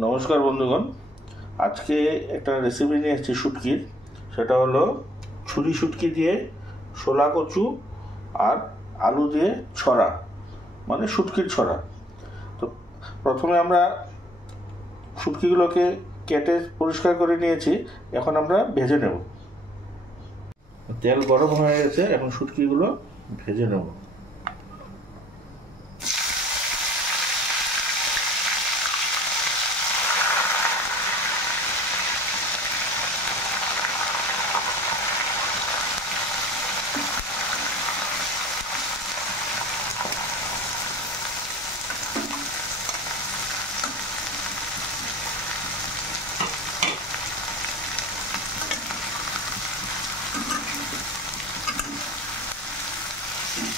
নমস্কার বন্ধুগণ, আজকে একটা রেসিপি নিয়ে এসেছি শুটকির। সেটা হলো ছুরি শুটকি দিয়ে শোলা কচু আর আলু দিয়ে ছড়া, মানে শুটকির ছড়া। তো প্রথমে আমরা শুটকিগুলোকে কেটে পরিষ্কার করে নিয়েছি। এখন আমরা ভেজে নেব। তেল গরম হয়ে গেছে, এখন শুটকিগুলো ভেজে নেব।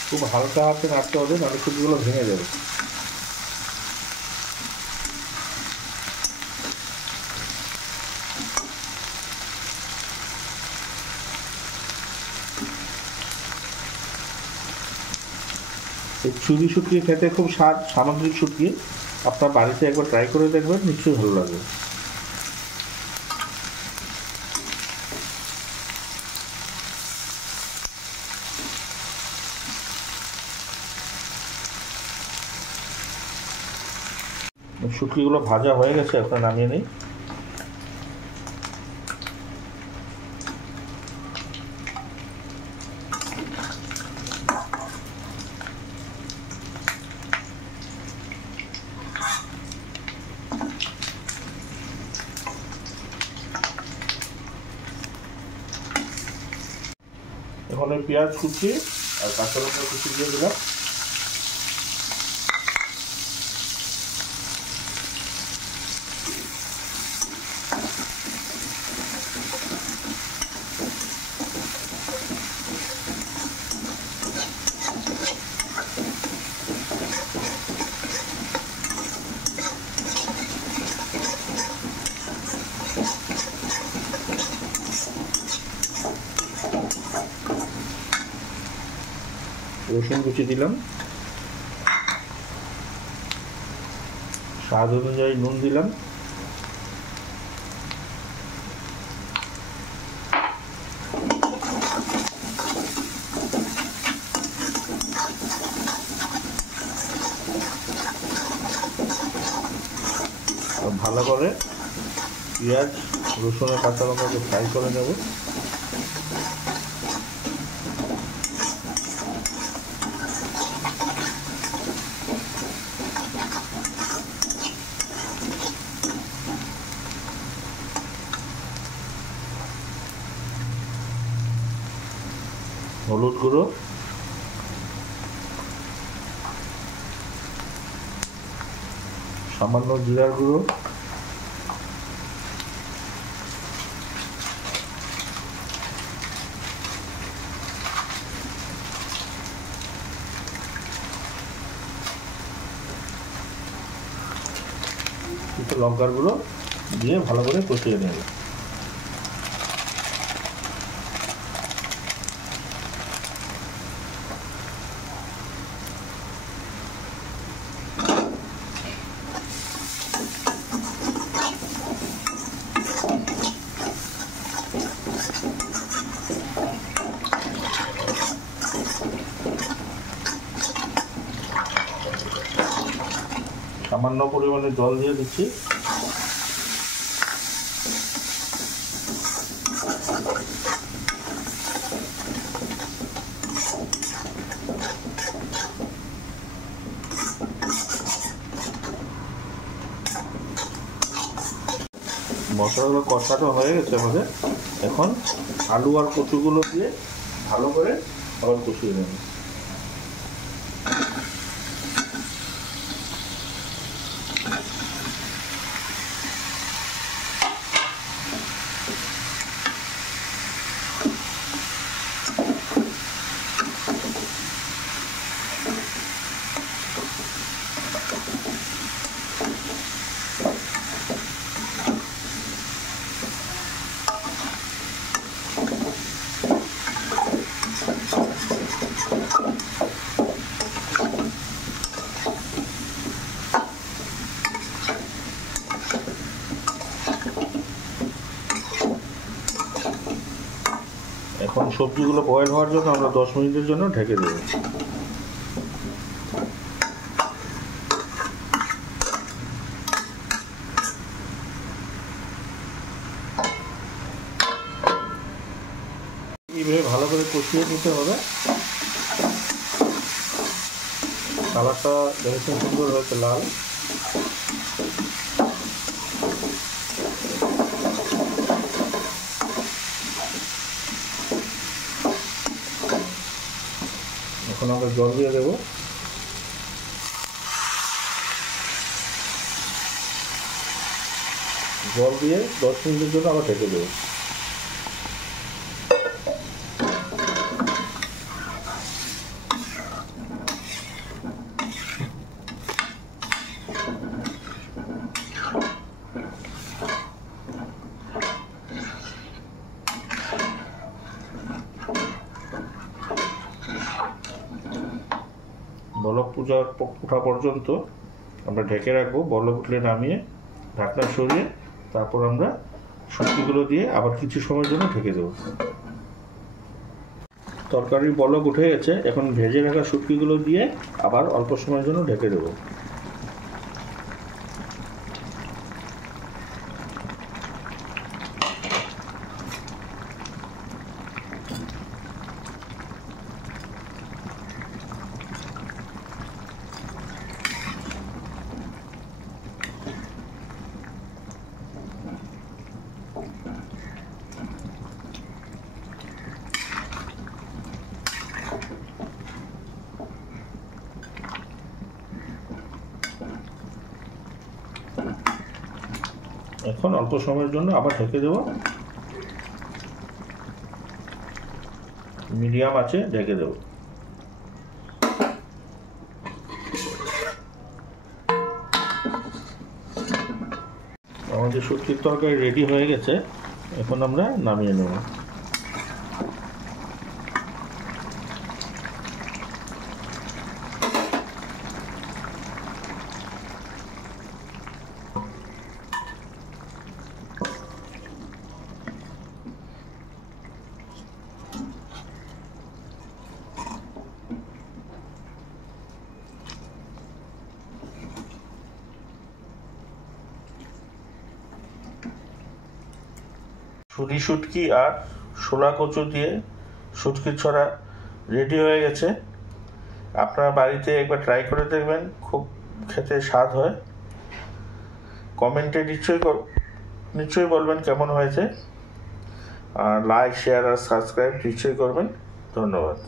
খুব হালকা হাতে নাড়তে হবে, নাহলে শুটকিগুলো ভেঙে যাবে। এই ছুরি শুটকি খেতে খুব স্বাদ, সামুদ্রিক শুটকি। আপনার বাড়িতে একবার ট্রাই করে দেখবেন, নিশ্চয়ই ভালো লাগবে। শুটকিগুলো ভাজা হয়ে গেছে, এখন নামিয়ে নিই। এখন ওই পেঁয়াজ কুচি আর কাঁচা লঙ্কা কুচি দিয়ে দিলাম। রসুন কুচি দিলাম, স্বাদ অনুযায়ী নুন দিলাম, ভালো করে পেঁয়াজ রসুনের কাঁচা লঙ্কাকে ফ্রাই করে নেব। হলুদ গুঁড়ো, সামান্য জিরার গুঁড়ো, কিছু লঙ্কার গুঁড়ো দিয়ে ভালো করে কষিয়ে নেব। সামান্য পরিমাণে জল দিয়ে দিচ্ছি। মশলাগুলো কষানো হয়ে গেছে আমাদের। এখন আলু আর কচুগুলো দিয়ে ভালো করে আবার কষিয়ে নেব। এখন সবজিগুলো বয়েল হওয়ার জন্য আমরা 10 মিনিটের জন্য ঢেকে দেব। এইভাবে ভালো করে কষিয়ে নিতে হবে। কালারটা দেখেছেন সুন্দর হয়েছে, লাল। এখন আমরা জল দিয়ে দেবো। জল দিয়ে 10 মিনিটের জন্য আবার ঢেকে দেবো। বলক ওঠা পর্যন্ত আমরা ঢেকে রাখবো। বলক উঠলে নামিয়ে ঢাকনা সরিয়ে তারপর আমরা শুটকিগুলো দিয়ে আবার কিছু সময়ের জন্য ঢেকে দেবো। তরকারির বলক উঠে গেছে, এখন ভেজে রাখা শুটকিগুলো দিয়ে আবার অল্প সময়ের জন্য ঢেকে দেবো। এখন অল্প সময়ের জন্য আবার ঢেকে দেব। মিডিয়াম আছে ঢেকে দেব। আমাদের শুটকির তরকারি রেডি হয়ে গেছে, এখন আমরা নামিয়ে নেব। ছুরি শুটকি আর শোলা কচু দিয়ে শুটকির ছড়া রেডি হয়ে গেছে। আপনারা বাড়িতে একবার ট্রাই করে দেখবেন, খুব খেতে স্বাদ হয়। কমেন্টে নিশ্চয়ই বলবেন কেমন হয়েছে। আর লাইক, শেয়ার আর সাবস্ক্রাইব নিশ্চয়ই করবেন। ধন্যবাদ।